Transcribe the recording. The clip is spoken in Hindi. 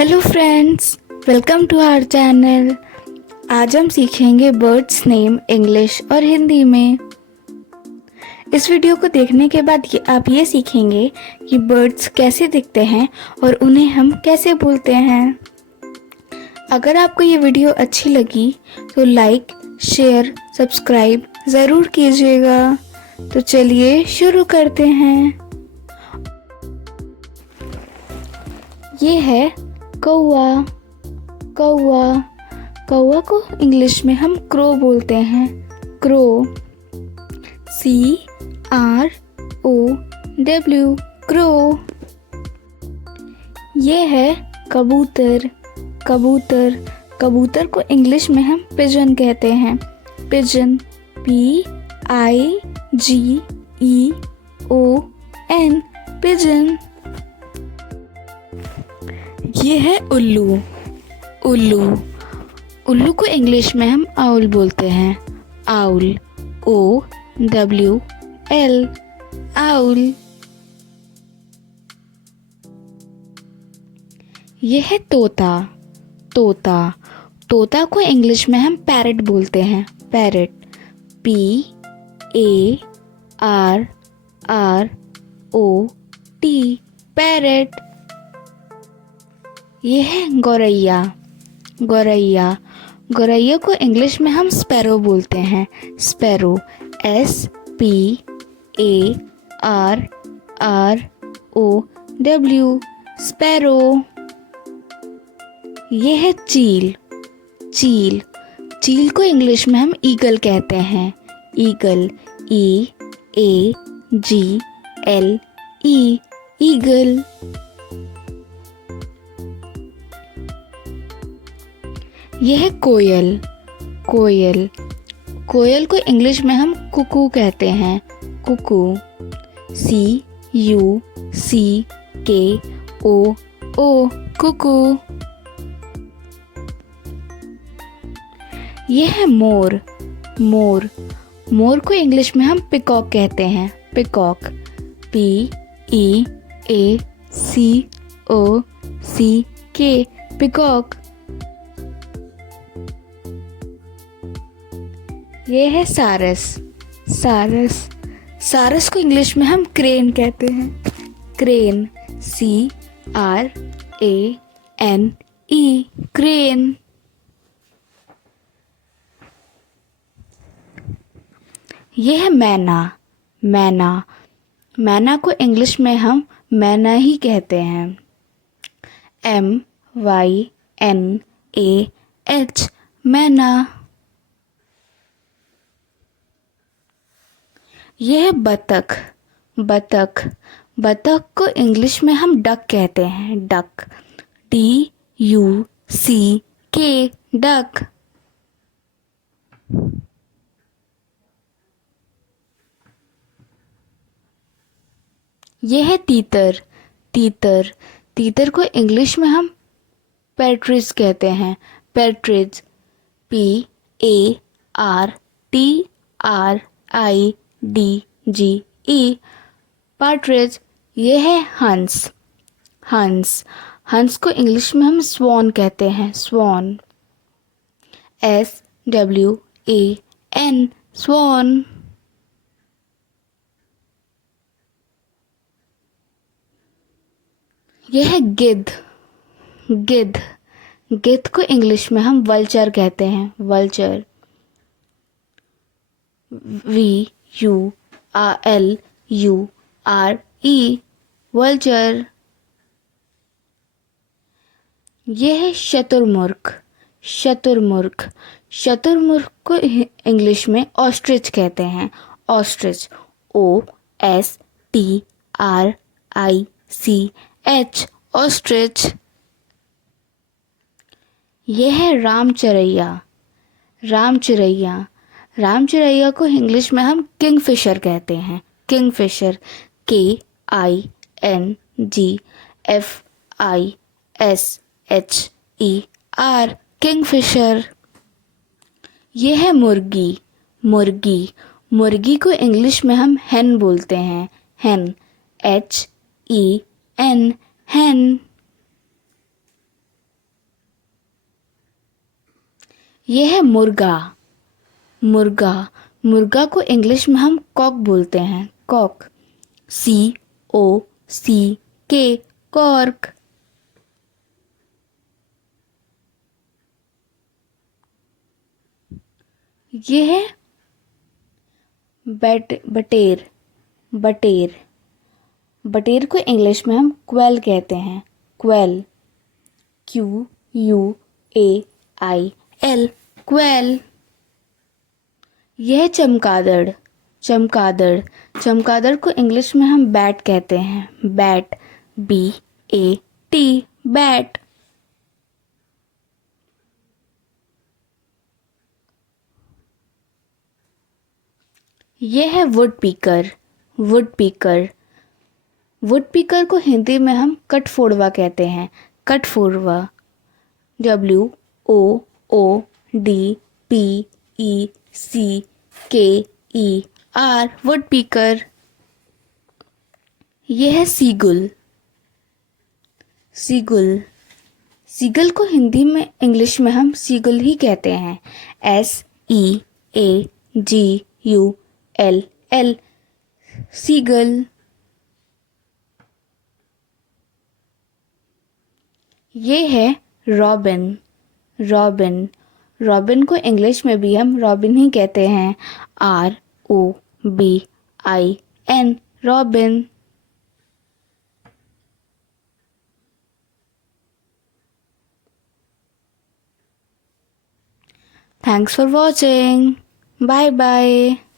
Hello friends, welcome to our channel. आज हम सीखेंगे बर्ड्स नेम इंग्लिश और हिंदी में। इस वीडियो को देखने के बाद आप ये सीखेंगे कि बर्ड्स कैसे दिखते हैं और उन्हें हम कैसे बोलते हैं। अगर आपको ये वीडियो अच्छी लगी तो लाइक, शेयर, सब्सक्राइब ज़रूर कीजिएगा। तो चलिए शुरू करते हैं। ये है कौवा। कौवा कौवा को इंग्लिश में हम क्रो बोलते हैं। Crow, CROW, crow. ये है कबूतर। कबूतर कबूतर को इंग्लिश में हम पिजन कहते हैं। Pigeon, PIGEON, pigeon. ये है उल्लू। उल्लू उल्लू को इंग्लिश में हम आउल बोलते हैं। Owl, OWL, owl. ये है तोता। तोता तोता को इंग्लिश में हम पैरट बोलते हैं। Parrot, PARROT, parrot. ये है गौरैया। गौरैया गौरैया को इंग्लिश में हम स्पैरो बोलते हैं। Sparrow, SPARROW, sparrow. ये है चील। चील चील को इंग्लिश में हम ईगल कहते हैं। Eagle, EAGLE, eagle. यह है कोयल। कोयल कोयल को इंग्लिश में हम कुकू कहते हैं। कुकू, CUCKOO, कुकू। यह है मोर। मोर मोर को इंग्लिश में हम पिकॉक कहते हैं। Peacock, PEACOCK, peacock. ये है सारस। सारस सारस को इंग्लिश में हम क्रेन कहते हैं। Crane, CRANE, crane. ये है मैना। मैना मैना को इंग्लिश में हम मैना ही कहते हैं। MYNAH, मैना। यह है बतख। बतख बतख को इंग्लिश में हम डक कहते हैं। Duck, DUCK, duck. यह है तीतर। तीतर तीतर को इंग्लिश में हम पैट्रिज कहते हैं। पैट्रिज, PARTRIDGE, पार्ट्रिज। ये है हंस। हंस हंस को इंग्लिश में हम स्वान कहते हैं। स्वान, SWAN, स्वान। यह है गिद्ध। गिद्ध गिद्ध को इंग्लिश में हम वल्चर कहते हैं। Vulture, VULURE, vulture. यह है शतुरमुर्ग। शतुरमुर्ग शतुरमुर्ग को इंग्लिश में ऑस्ट्रिच कहते हैं। Ostrich, OSTRICH, ostrich. यह है रामचरैया। रामचरैया रामचरैया को इंग्लिश में हम किंगफिशर कहते हैं। Kingfisher, KINGFISHER, Kingfisher. यह है मुर्गी। मुर्गी मुर्गी को इंग्लिश में हम hen बोलते हैं। hen, HEN, hen। ये है मुर्गा। मुर्गा, मुर्गा को इंग्लिश में हम कॉक बोलते हैं, कॉक, COCK, कॉर्क। ये है बटेर। बटेर, बटेर को इंग्लिश में हम क्वेल कहते हैं, क्वेल, QUAIL, क्वेल। यह चमगादड़। चमगादड़, चमगादड़ को इंग्लिश में हम बैट कहते हैं, बैट, BAT, बैट। यह है वुड पीकर। वुड पीकर, वुड पीकर को हिंदी में हम कठफोड़वा कहते हैं, कठफोड़वा, WOODPECKER, वुड पीकर। यह है सीगुल। सीगुल, सीगल को हिंदी में इंग्लिश में हम सीगुल ही कहते हैं, SEAGULL, सीगल। ये है रॉबिन। रॉबिन, रॉबिन को इंग्लिश में भी हम रॉबिन ही कहते हैं, ROBIN, robin. Thanks for watching. Bye bye.